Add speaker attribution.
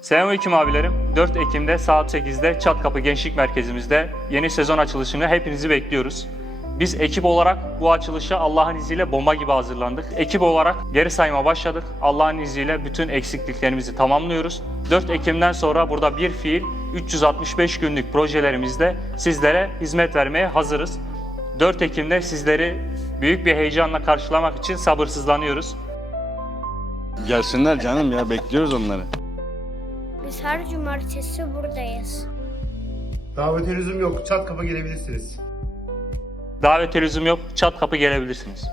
Speaker 1: Selamünaleyküm abilerim. 4 Ekim'de saat 8'de Çatkapı Gençlik Merkezimizde yeni sezon açılışını hepinizi bekliyoruz. Biz ekip olarak bu açılışa Allah'ın izniyle bomba gibi hazırlandık. Ekip olarak geri sayıma başladık. Allah'ın izniyle bütün eksikliklerimizi tamamlıyoruz. 4 Ekim'den sonra burada bir fiil 365 günlük projelerimizde sizlere hizmet vermeye hazırız. 4 Ekim'de sizleri büyük bir heyecanla karşılamak için sabırsızlanıyoruz.
Speaker 2: Gelsinler canım ya bekliyoruz onları.
Speaker 3: Biz her cumartesi buradayız.
Speaker 4: Davet henüzüm yok. Çat kapı gelebilirsiniz.
Speaker 1: Davet lüzum yok, çat kapı gelebilirsiniz.